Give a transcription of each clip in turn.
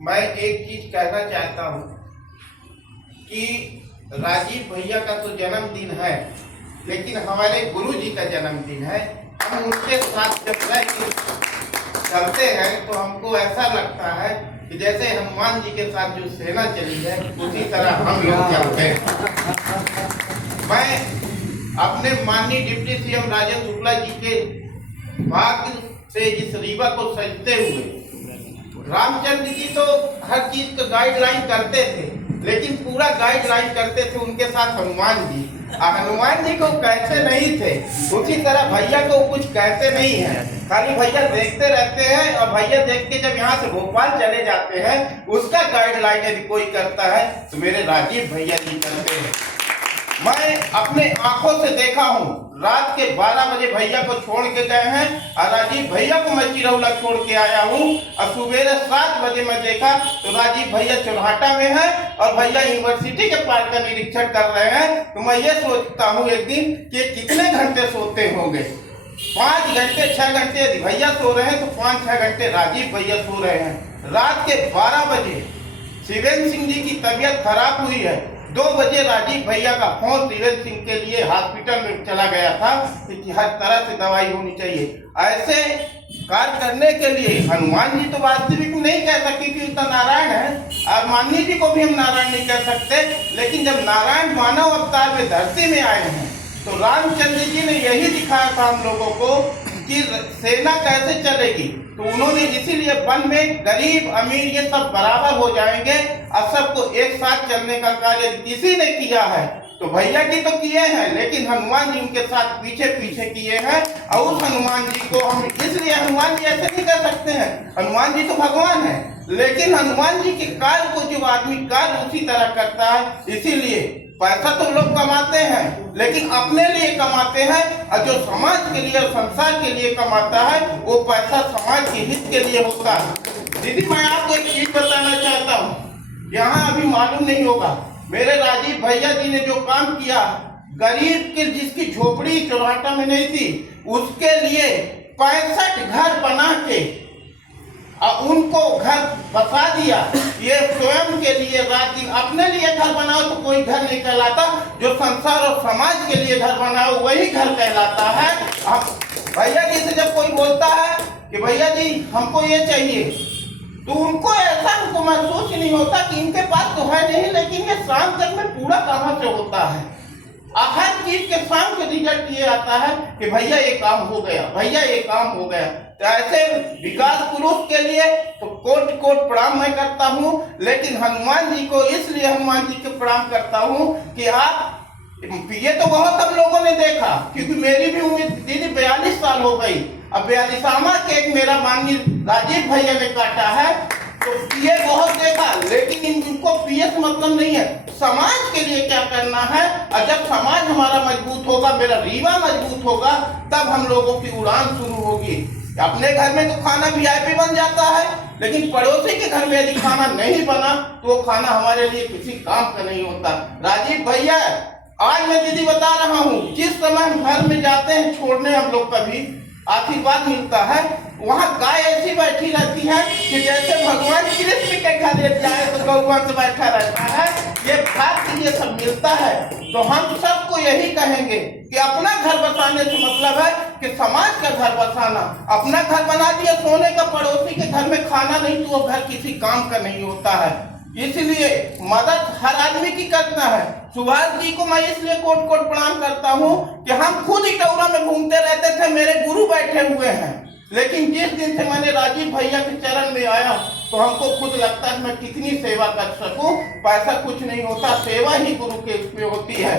मैं एक चीज कहना चाहता हूँ कि राजीव भैया का तो जन्मदिन है, लेकिन हमारे गुरु जी का जन्मदिन है। हम उनके साथ जब चलते हैं तो हमको ऐसा लगता है कि जैसे हनुमान जी के साथ जो सेना चली है उसी तरह हम लोग चलते हैं। मैं अपने माननीय डिप्टी सीएम राजेंद्र शुक्ला जी के भाग्य से इस रीवा को सजते हुए, रामचंद्र जी तो हर चीज का गाइडलाइन करते थे, लेकिन पूरा गाइडलाइन करते थे उनके साथ हनुमान जी। हनुमान जी को कहते नहीं थे, उसी तरह भैया को कुछ कहते नहीं है, खाली भैया देखते रहते हैं। और भैया देख के जब यहाँ से भोपाल चले जाते हैं, उसका गाइडलाइन यदि कोई करता है तो मेरे राजीव भैया जी करते हैं। मैं अपने आंखों से देखा हूँ, रात के 12 बजे भैया को छोड़ के गए हैं और राजीव भैया को मैं चिरौला छोड़ के आया हूँ। और सुबह 7 बजे मैं देखा तो राजीव भैया चौराहा में है और भैया यूनिवर्सिटी के पार्क का निरीक्षण कर रहे हैं। तो मैं ये सोचता हूँ एक दिन कि कितने घंटे सोते होंगे। 5 घंटे 6 घंटे यदि भैया सो रहे हैं तो 5-6 घंटे राजीव भैया सो रहे हैं। रात के 12 बजे शिवेंद्र सिंह जी की तबीयत खराब हुई है। 2 बजे राजीव भैया का फोन शिवेंद्र सिंह के लिए हॉस्पिटल में चला गया था कि हर तरह से दवाई होनी चाहिए। ऐसे कार्य करने के लिए हनुमान जी तो वास्तविक नहीं कह सकते कि तो नारायण है, और माननीय जी को भी हम नारायण नहीं कह सकते। लेकिन जब नारायण मानव अवतार में धरती में आए हैं तो रामचंद्र जी ने यही दिखाया था हम लोगों को कि सेना कैसे चलेगी। तो उन्होंने इसीलिए वन में गरीब अमीर ये सब बराबर हो जाएंगे और सबको एक साथ चलने का कार्य किसी ने किया है। तो भैया की तो किए हैं, लेकिन हनुमान जी उनके साथ पीछे पीछे किए हैं। और उस हनुमान जी को हम इसलिए हनुमान जी ऐसे नहीं कर सकते हैं, हनुमान जी तो भगवान है, लेकिन हनुमान जी के कार्य को जो आदमी कार्य उसी तरह करता है। इसीलिए पैसा तो लोग कमाते हैं, लेकिन अपने लिए कमाते हैं, और जो समाज के लिए और संसार के लिए कमाता है वो पैसा समाज के हित के लिए होता है। दीदी मैं आपको एक चीज बताना चाहता हूँ, यहाँ अभी मालूम नहीं होगा, मेरे राजीव भैया जी ने जो काम किया, गरीब के जिसकी झोपड़ी चौराहा में नहीं थी उसके लिए 65 घर बना के और उनको घर बसा दिया। ये स्वयं के लिए रात दिन अपने लिए घर बनाओ तो कोई घर नहीं कहलाता, जो संसार और समाज के लिए घर बनाओ वही घर कहलाता है। अब भैया जी से जब कोई बोलता है कि भैया जी हमको ये चाहिए, तो उनको ऐसा उनको महसूस ही नहीं होता कि इनके पास तो है नहीं, लेकिन ये शाम तक में पूरा कहाँ से होता है। हर चीज के शाम के रिजल्ट ये आता है कि भैया ये काम हो गया, भैया ये काम हो गया। तो ऐसे विकास पुरुष के लिए तो कोट कोट प्रणाम मैं करता हूँ, लेकिन हनुमान जी को इसलिए हनुमान जी को प्रणाम करता हूँ कि आप ये तो बहुत हम लोगों ने देखा, क्योंकि मेरी भी उम्र दीदी 42 साल हो गई। अब 42वां केक मेरा माननीय राजीव भैया ने काटा है, तो ये बहुत देखा, लेकिन इनको पीएस मतलब नहीं है, समाज के लिए क्या करना है। और जब समाज हमारा मजबूत होगा, मेरा रीवा मजबूत होगा, तब हम लोगों की उड़ान शुरू होगी। अपने घर में तो खाना वीआईपी बन जाता है, लेकिन पड़ोसी के घर में यदि खाना नहीं बना तो वो खाना हमारे लिए किसी काम का नहीं होता। राजीव भैया आज मैं दीदी बता रहा हूँ, जिस समय हम घर में जाते हैं छोड़ने हम लोग कभी आशीर्वाद मिलता है, वहाँ गाय ऐसी बैठी रहती है कि जैसे भगवान कृष्ण के घर जाए तो गौवंश बैठा रहता है। ये खाद्य ये सब मिलता है। तो हम सबको यही कहेंगे कि अपना घर बसाने से मतलब है कि समाज का घर बसाना। अपना घर बना दिया सोने का, पड़ोसी के घर में खाना नहीं तो वो घर किसी काम का नहीं होता है। इसलिए मदद हर आदमी की करना है। सुभाष जी को मैं इसलिए कोट कोट प्रणाम करता हूँ कि हम खुद इटौरा में घूमते रहते थे, मेरे गुरु बैठे हुए हैं, लेकिन जिस दिन से मैंने राजीव भैया के चरण में आया तो हमको खुद लगता है मैं कितनी सेवा कर सकूं। पैसा कुछ नहीं होता, सेवा ही गुरु के इसमें होती है।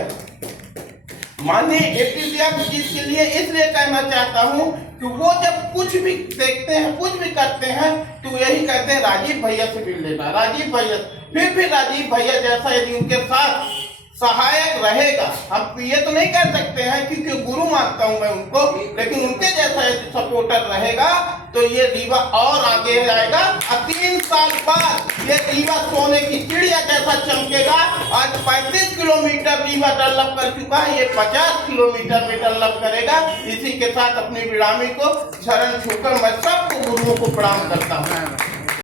माननीय डिप्टी सीएम जी के लिए इसलिए कहना चाहता हूँ कि वो जब कुछ भी देखते हैं, कुछ भी करते हैं, तो यही कहते हैं राजीव भैया से मिल लेना, राजीव भैया। फिर राजीव भैया जैसा यदि उनके साथ सहायक रहेगा, हम ये तो नहीं कर सकते हैं क्योंकि गुरु मानता हूं मैं उनको, लेकिन उनके जैसा यदि सपोर्टर रहेगा तो ये रीवा और आगे जाएगा। 3 साल बाद ये रीवा सोने की चिड़िया जैसा चमकेगा। आज 35 किलोमीटर रीवा डेवलप कर चुका है, ये 50 किलोमीटर में डेवलप करेगा। इसी के साथ अपनी विरामी को शरण छूकर मैं सबको गुरुओं को प्रणाम करता हूँ।